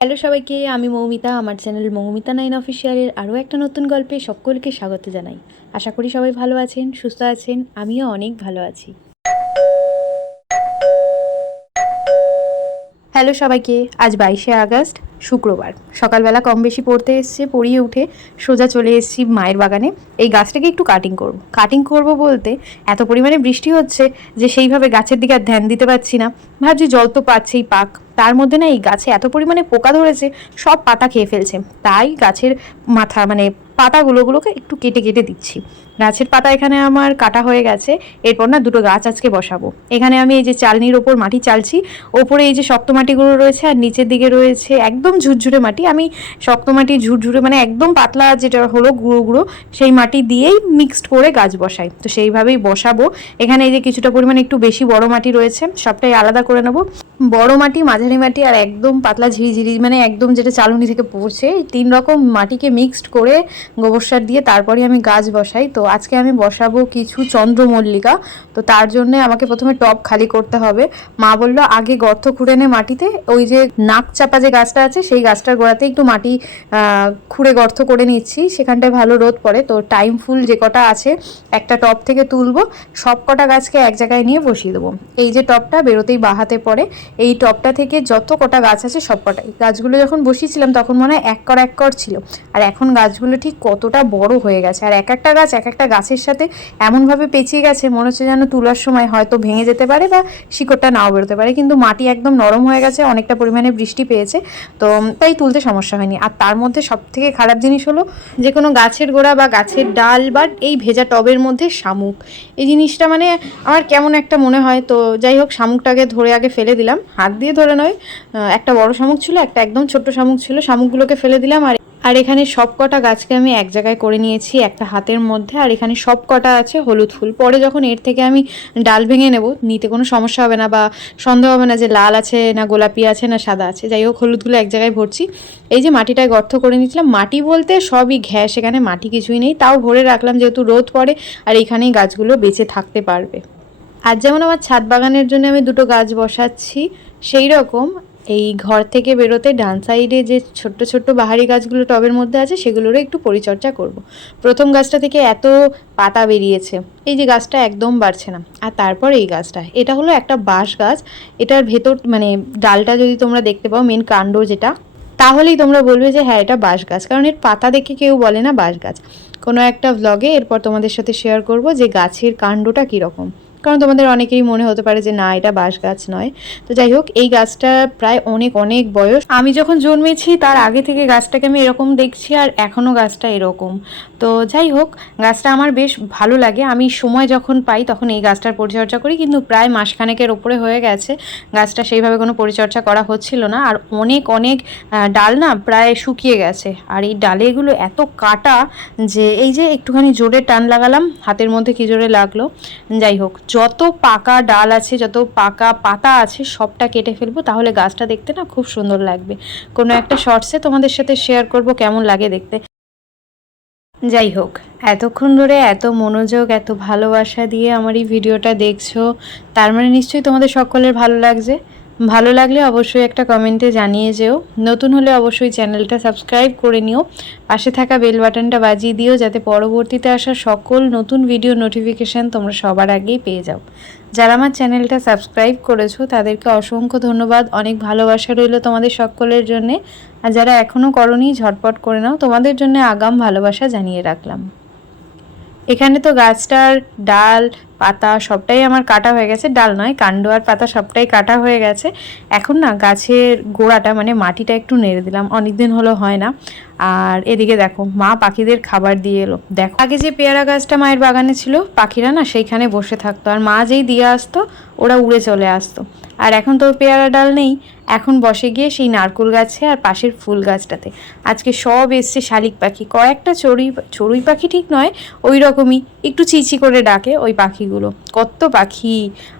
Hello সবাইকে, আমি মৌমিতা। আমার চ্যানেল মৌমিতা 9 অফিসিয়ালের আরও একটা নতুন গল্পে সকলকে স্বাগত জানাই। আশা করি সবাই ভালো আছেন, সুস্থ আছেন। আমিও অনেক ভালো আছি। হ্যালো সবাইকে, আজ 22শে আগস্ট শুক্রবার সকালবেলা কম বেশি পড়তে এসছে, পড়িয়ে উঠে সোজা চলে এসেছি মায়ের বাগানে। এই গাছটাকে একটু কাটিং করব বলতে এত পরিমাণে বৃষ্টি হচ্ছে যে সেইভাবে গাছের দিকে আর ধ্যান দিতে পারছি না। ভাবছি জল তো পাচ্ছেই পাক, তার মধ্যে না এই গাছে এত পরিমাণে পোকা ধরেছে, সব পাতা খেয়ে ফেলছে। তাই গাছের মাথা মানে পাতাগুলোকে একটু কেটে কেটে দিচ্ছি। গাছের পাতা এখানে আমার কাটা হয়ে গেছে। এরপর না দুটো গাছ আজকে বসাবো। এখানে আমি এই যে চালনির ওপর মাটি চালছি, ওপরে এই যে শক্ত মাটিগুলো রয়েছে আর নিচের দিকে রয়েছে একদম ঝুরঝুরে মাটি। আমি শক্ত মাটি ঝুরঝুরে মানে একদম পাতলা যেটা হলো গুঁড়ো গুঁড়ো সেই মাটি দিয়েই মিক্সড করে গাছ বসাই, তো সেইভাবেই বসাবো। এখানে এই যে কিছুটা পরিমাণে একটু বেশি বড় মাটি রয়েছে, সবটাই আলাদা করে নেবো। বড় মাটি, মাঝারি মাটি আর একদম পাতলা ঝিরিঝিরি মানে একদম যেটা চালুনি থেকে পড়ছে, এই 3 রকম মাটিকে মিক্সড করে গোবর সার দিয়ে তারপরে আমি গাছ বসাই। তো আজকে আমি বসাবো কিছু চন্দ্রমল্লিকা। তো তার জন্য আমাকে প্রথমে টব খালি করতে হবে। মা বললো আগে গর্ত খুঁড়ে নে মাটিতে, ওই যে নাক চাপা যে গাছটা আছে সেই গাছটার গোড়াতে একটু মাটি খুঁড়ে গর্ত করে নিচ্ছি, সেখানটায় ভালো রোদ পড়ে। তো টাইম ফুল যে কটা আছে একটা টব থেকে তুলবো, সব কটা গাছকে এক জায়গায় নিয়ে বসিয়ে দেবো। এই যে টবটা বেরোতেই বাহাতে পড়ে, এই টবটা থেকে যত কটা গাছ আছে সব কটাই। গাছগুলো যখন বসিয়েছিলাম তখন মনে হয় এক কর ছিল, আর এখন গাছগুলো ঠিক কতটা বড় হয়ে গেছে। আর এক একটা গাছের সাথে এমনভাবে পেঁচিয়ে গেছে, মনে হচ্ছে যেন তোলার সময় হয়তো ভেঙে যেতে পারে বা শিকড়টা নাও বেরোতে পারে। কিন্তু মাটি একদম নরম হয়ে গেছে, অনেকটা পরিমাণে বৃষ্টি পেয়েছে, তো তাই তুলতে সমস্যা হয়নি। আর তার মধ্যে সব থেকে খারাপ জিনিস হলো যে কোনো গাছের গোড়া বা গাছের ডাল বা এই ভেজা টবের মধ্যে শামুক, এই জিনিসটা মানে আমার কেমন একটা মনে হয়। তো যাই হোক, শামুকটাকে ধরে আগে ফেলে দিলাম, হাত দিয়ে ধরে নয়। একটা বড় শামুক ছিল, একটা একদম ছোট্ট শামুক ছিল, শামুকগুলোকে ফেলে দিলাম। আর এখানে সব কটা গাছকে আমি এক জায়গায় করে নিয়েছি একটা হাতের মধ্যে। আর এখানে সব কটা আছে হলুদ ফুল। পরে যখন এর থেকে আমি ডাল ভেঙে নেব, নিতে কোনো সমস্যা হবে না বা সন্দেহ হবে না যে লাল আছে না গোলাপি আছে না সাদা আছে। যাই হোক, হলুদগুলো এক জায়গায় ভরছি। এই যে মাটিটায় গর্ত করে নিয়েছিলাম, মাটি বলতে সবই ঘ্যাস, এখানে মাটি কিছুই নেই, তাও ভরে রাখলাম যেহেতু রোদ পড়ে আর এখানেই গাছগুলো বেঁচে থাকতে পারবে। আর যেমন আমার ছাদ বাগানের জন্য আমি দুটো গাছ বসাচ্ছি, সেই রকম এই ঘর থেকে বেরোতে ডান সাইডে যে ছোট্ট ছোট্ট বাহারি গাছগুলো টবের মধ্যে আছে সেগুলোরও একটু পরিচর্যা করব। প্রথম গাছটা থেকে এত পাতা বেরিয়েছে, এই যে গাছটা একদম বাড়ছে না। আর তারপর এই গাছটা, এটা হলো একটা বাঁশ গাছ। এটার ভেতর মানে ডালটা যদি তোমরা দেখতে পাও, মেন কাণ্ড যেটা, তাহলেই তোমরা বলবে যে হ্যাঁ এটা বাঁশ গাছ, কারণ এর পাতা দেখে কেউ বলে না বাঁশ গাছ। কোনো একটা ভ্লগে এরপর তোমাদের সাথে শেয়ার করব যে গাছের কাণ্ডটা কীরকম, কারণ তোমাদের অনেকেরই মনে হতে পারে যে না এটা বাঁশ গাছ নয়। তো যাই হোক, এই গাছটা প্রায় অনেক অনেক বয়স। আমি যখন জন্মেছি তার আগে থেকে গাছটাকে আমি এরকম দেখছি, আর এখনও গাছটা এরকম। তো যাই হোক, গাছটা আমার বেশ ভালো লাগে। আমি সময় যখন পাই তখন এই গাছটার পরিচর্যা করি, কিন্তু প্রায় মাসখানেকের ওপরে হয়ে গেছে গাছটা সেইভাবে কোনো পরিচর্যা করা হচ্ছিল না। আর অনেক অনেক ডাল না প্রায় শুকিয়ে গেছে, আর এই ডালেগুলো এত কাটা যে এই যে একটুখানি জোরে টান লাগালাম, হাতের মধ্যে কী জোরে লাগলো। যাই হোক, যত পাকা ডাল আছে যত পাকা পাতা আছে সবটা কেটে ফেলবো, তাহলে গাছটা দেখতে না খুব সুন্দর লাগবে। কোনো একটা শর্টসে তোমাদের সাথে শেয়ার করব কেমন লাগে দেখতে। যাই হোক, এতক্ষণ ধরে এত মনোযোগ এত ভালোবাসা দিয়ে আমার এই ভিডিওটা দেখছো, তার মানে নিশ্চয়ই তোমাদের সকলের ভালো লাগছে। ভালো লাগলে অবশ্যই একটা কমেন্টে জানিয়ে যেও। নতুন হলে অবশ্যই চ্যানেলটা সাবস্ক্রাইব করে নিও, পাশে থাকা বেল বাটনটা বাজিয়ে দিও যাতে পরবর্তীতে আসা সকল নতুন ভিডিও নোটিফিকেশান তোমরা সবার আগেই পেয়ে যাও। যারা আমার চ্যানেলটা সাবস্ক্রাইব করেছো তাদেরকে অসংখ্য ধন্যবাদ, অনেক ভালোবাসা রইল তোমাদের সকলের জন্যে। আর যারা এখনও করোনি ঝটপট করে নাও, তোমাদের জন্য আগাম ভালোবাসা জানিয়ে রাখলাম। এখানে তো গাছটার ডাল পাতা সবটাই আমার কাটা হয়ে গেছে, ডাল নয় কাণ্ড আর পাতা সবটাই কাটা হয়ে গেছে। এখন না গাছের গোড়াটা মানে মাটিটা একটু নেড়ে দিলাম, অনেকদিন হলো হয় না। আর এদিকে দেখো মা পাখিদের খাবার দিয়ে এলো। দেখো আগে যে পেয়ারা গাছটা মায়ের বাগানে ছিল, পাখিরা না সেইখানে বসে থাকতো, আর মা যেই দিয়ে আসতো ওরা উড়ে চলে আসতো। আর এখন তো পেয়ারা ডাল নেই, এখন বসে গিয়ে সেই নারকেল গাছে আর পাশের ফুল গাছটাতে। আজকে সব এসছে শালিক পাখি, কয়েকটা চড়ুই পাখি ঠিক নয়, ওই রকমই একটু চিচি করে ডাকে ওই পাখিগুলো। কত পাখি!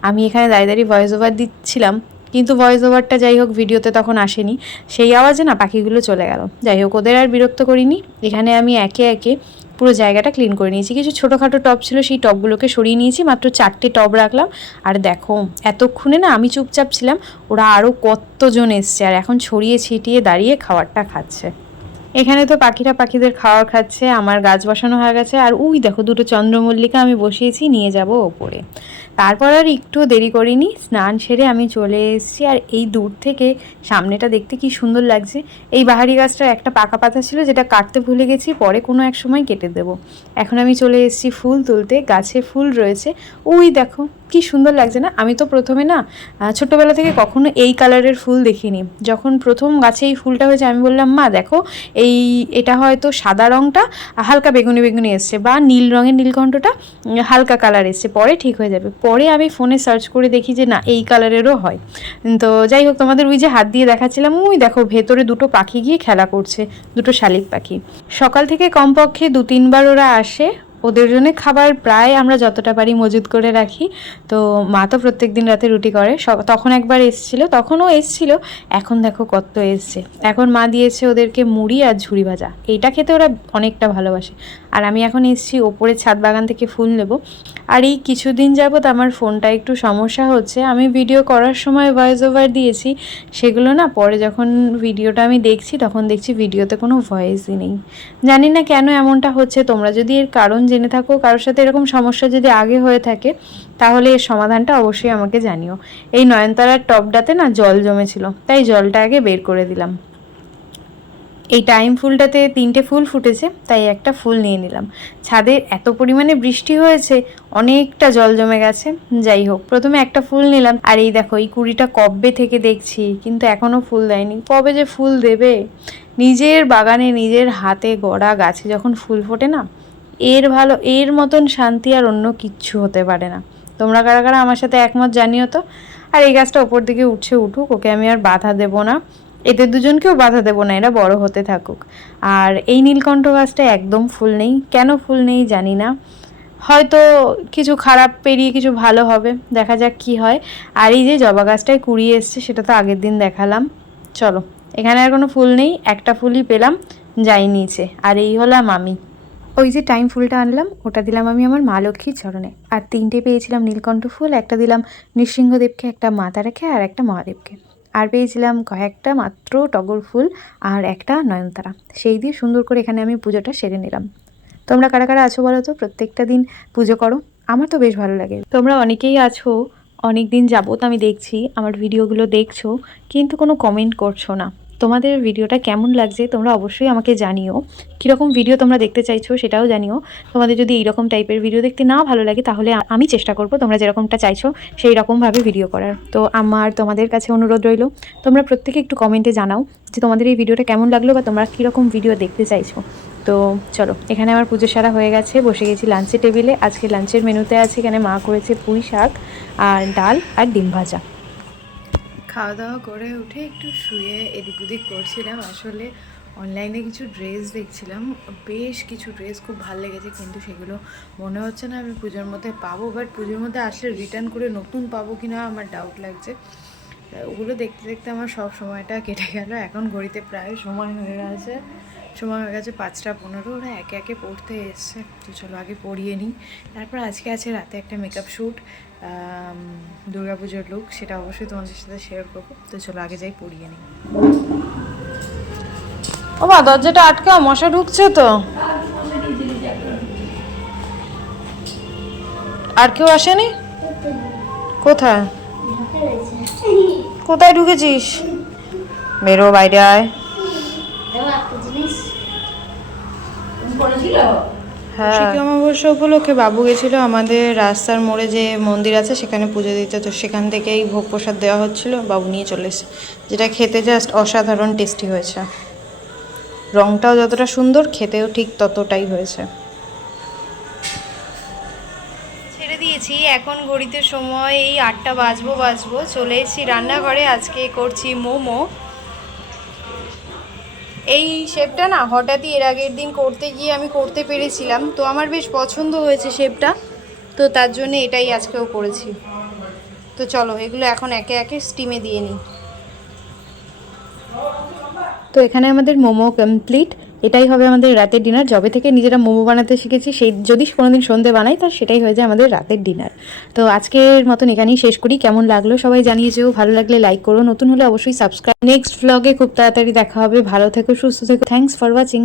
আমি এখানে দাঁড়িয়ে দাঁড়িয়ে ভয়েস ওভার দিচ্ছিলাম, কিন্তু ভয়েস ওভারটা যাই হোক ভিডিওতে তখন আসেনি, সেই আওয়াজে না পাখিগুলো চলে গেল। যাই হোক, ওদের আর বিরক্ত করিনি। এখানে আমি একে একে পুরো জায়গাটা ক্লিন করে নিয়েছি। কিছু ছোটোখাটো টব ছিল, সেই টবগুলোকে সরিয়ে নিয়েছি, মাত্র 4টে টব রাখলাম। আর দেখো এতক্ষণে না আমি চুপচাপ ছিলাম, ওরা আরও কতজন এসছে আর এখন ছড়িয়ে ছিটিয়ে দাঁড়িয়ে খাবারটা খাচ্ছে। এখানে তো পাখিরা পাখিদের খাবার খাচ্ছে, আমার গাছ বসানো হয়ে গেছে। আর উই দেখো দুটো চন্দ্রমল্লিকা আমি বসিয়েছি, নিয়ে যাব ওপরে। তারপর আর একটু দেরি করিনি, স্নান সেরে আমি চলে এসেছি। আর এই দূর থেকে সামনেটা দেখতে কি সুন্দর লাগছে। এই বাহারি গাছটার একটা পাকা পাতা ছিল যেটা কাটতে ভুলে গেছি, পরে কোনো এক সময় কেটে দেবো। এখন আমি চলে এসেছি ফুল তুলতে, গাছে ফুল রয়েছে। উই দেখো কি সুন্দর লাগছে না। আমি তো প্রথমে না ছোট্টবেলা থেকে কখনো এই কালারের ফুল দেখিনি। যখন প্রথম গাছে এই ফুলটা হয়েছে আমি বললাম, মা দেখো এটা হয়তো সাদা রঙটা হালকা বেগুনি বেগুনি এসছে, বা নীল রঙের নীলকণ্ঠটা হালকা কালার এসছে, পরে ঠিক হয়ে যাবে। পরে আমি ফোনে সার্চ করে দেখি যে না, এই কালারেরও হয়। তো যাই হোক, তোমাদের ওই যে হাত দিয়ে দেখাচ্ছিলাম, ওই দেখো ভেতরে দুটো পাখি গিয়ে খেলা করছে, দুটো শালিক পাখি। সকাল থেকে কমপক্ষে 2-3 বার ওরা আসে। ওদের জন্য খাবার প্রায় আমরা যতটা পারি মজুত করে রাখি। তো মা তো প্রত্যেক দিন রাতে রুটি করে, তখন একবার এসেছিলো, তখনও এসেছিল। এখন দেখো কত এসছে। এখন মা দিয়েছে ওদেরকে মুড়ি আর ঝুড়ি ভাজা, এইটা খেতে ওরা অনেকটা ভালোবাসে। আর আমি এখন এসেছি ওপরে ছাদ বাগান থেকে ফুল নেব। আর এই কিছুদিন যাবৎ আমার ফোনটা একটু সমস্যা হচ্ছে। আমি ভিডিও করার সময় ভয়েস ওভার দিয়েছি, সেগুলো না পরে যখন ভিডিওটা আমি দেখছি তখন দেখছি ভিডিওতে কোনো ভয়েসই নেই। জানি না কেন এমনটা হচ্ছে। তোমরা যদি এর কারণ জেনে থাকো, কারোর সাথে এরকম সমস্যা যদি আগে হয়ে থাকে, তাহলে এর সমাধানটা অবশ্যই আমাকে জানিও। এই নয়নতারার টবটাতে না জল জমেছিল, তাই জলটা আগে বের করে দিলাম। এই টাইম ফুলটাতে 3টে ফুল ফুটেছে, তাই একটা ফুল নিয়ে নিলাম। ছাদে এত পরিমাণে বৃষ্টি হয়েছে, অনেকটা জল জমে গেছে। যাই হোক, প্রথমে একটা ফুল নিলাম। আর এই দেখো এই কুড়িটা কবে থেকে দেখছি, কিন্তু এখনও ফুল দেয়নি। কবে যে ফুল দেবে। নিজের বাগানে নিজের হাতে গড়া গাছে যখন ফুল ফোটে না, এর মতন শান্তি আর অন্য কিচ্ছু হতে পারে না। তোমরা কারা কারা আমার সাথে একমত জানিও তো। আর এই গাছটা ওপর দিকে উঠছে উঠুক, ওকে আমি আর বাধা দেবো না। এদের দুজনকেও বাধা দেবো না, এরা বড় হতে থাকুক। আর এই নীলকণ্ঠ গাছটা একদম ফুল নেই, কেন ফুল নেই জানি না। হয়তো কিছু খারাপ পেরিয়ে কিছু ভালো হবে, দেখা যাক কি হয়। আর এই যে জবা গাছটায় কুড়িয়ে এসছে, সেটা তো আগের দিন দেখালাম। চলো, এখানে আর কোনো ফুল নেই, একটা ফুলই পেলাম, যাই নিচে। আর এই হলাম আমি। ওই যে টাইম ফুলটা আনলাম, ওটা দিলাম আমি আমার মা লক্ষ্মীর চরণে। আর 3টে পেয়েছিলাম নীলকণ্ঠ ফুল, একটা দিলাম নৃসিংহদেবকে, একটা মা তারাকে, আর একটা মহাদেবকে। আর পেয়েছিলাম কয়েকটা মাত্র টগর ফুল আর একটা নয়নতারা। সেই দিয়ে সুন্দর করে এখানে আমি পুজোটা সেরে নিলাম। তোমরা কারা কারা আছো বলো তো, প্রত্যেকটা দিন পুজো করো? আমার তো বেশ ভালো লাগে। তোমরা অনেকেই আছো, অনেক দিন যাবত আমি দেখছি আমার ভিডিওগুলো দেখছো, কিন্তু কোনো কমেন্ট করছো না। তোমাদের ভিডিওটা কেমন লাগছে তোমরা অবশ্যই আমাকে জানিও। কীরকম ভিডিও তোমরা দেখতে চাইছো সেটাও জানিও। তোমাদের যদি এইরকম টাইপের ভিডিও দেখতে না ভালো লাগে, তাহলে আমি চেষ্টা করব তোমরা যেরকমটা চাইছো সেই রকমভাবে ভিডিও করার। তো আমার তোমাদের কাছে অনুরোধ রইল, তোমরা প্রত্যেকে একটু কমেন্টে জানাও যে তোমাদের এই ভিডিওটা কেমন লাগলো, বা তোমরা কীরকম ভিডিও দেখতে চাইছো। তো চলো, এখানে আমার পুজো সারা হয়ে গেছে, বসে গেছি লাঞ্চের টেবিলে। আজকে লাঞ্চের মেনুতে আছে, এখানে মা করেছে পুঁই শাক আর ডাল আর ডিম ভাজা। খাওয়া দাওয়া করে উঠে একটু শুয়ে এদিক ওদিক করছিলাম। আসলে অনলাইনে কিছু ড্রেস দেখছিলাম, বেশ কিছু ড্রেস খুব ভালো লেগেছে, কিন্তু সেগুলো মনে হচ্ছে না আমি পুজোর মধ্যে পাবো। বাট পুজোর মধ্যে আসলে রিটার্ন করে নতুন পাবো কি না আমার ডাউট লাগছে। ওগুলো দেখতে দেখতে আমার সব সময়টা কেটে গেল। এখন ঘড়িতে প্রায় সময় হয়ে গেছে 5টা 15। ওরা একে একে পড়তে এসছে, তো চলো আগে পড়িয়ে নিই। তারপর আজকে আছে রাতে একটা মেকআপ শ্যুট, দুর্গাপুজোর লুক, সেটা অবশ্যই তোমাদের সাথে শেয়ার করবো। তো চলো আগে যাই পড়িয়ে নিই। ও বা, দরজাটা আটকাও, মশা ঢুকছে তো। আর কেউ আসেনি? কোথায় কোথায় ঢুকেছিস? বেরো, বাইরে আয়। হ্যাঁ, অমাবস্যা উপলক্ষে বাবু গেছিল আমাদের রাস্তার মোড়ে যে মন্দির আছে সেখানে পুজো দিতে। তো সেখান থেকেই ভোগ প্রসাদ দেওয়া হচ্ছিল, বাবু নিয়ে চলে এসেছে, যেটা খেতে জাস্ট অসাধারণ টেস্টি হয়েছে। রংটাও যতটা সুন্দর, খেতেও ঠিক ততটাই হয়েছে। ছেড়ে দিয়েছি, এখন ঘড়িতে সময় এই 8টা বাজবো। চলে এসেছি রান্নাঘরে, আজকে করছি মোমো। এই শেপটা না হঠাৎই এর আগের দিন করতে গিয়ে আমি করতে পেরেছিলাম, তো আমার বেশ পছন্দ হয়েছে শেপটা, তো তার জন্য এটাই আজকেও করেছি। তো চলো এগুলো এখন একে একে স্টিমে দিয়ে নিই। তো এখানে আমাদের মোমো কমপ্লিট। এটাই হবে আমাদের রাতের ডিনার। যবে থেকে নিজেরা মোমো বানাতে শিখেছি, সেই যদি কোনোদিন সন্ধে বানাই তার সেটাই হয়ে যায় আমাদের রাতের ডিনার। তো আজকের মতন এখানেই শেষ করি। কেমন লাগলো সবাই জানিয়ে যেও, ভালো লাগলে লাইক করো, নতুন হলে অবশ্যই সাবস্ক্রাইব। নেক্সট ভ্লগে খুব তাড়াতাড়ি দেখা হবে। ভালো থেকো, সুস্থ থেকো। Thanks for watching.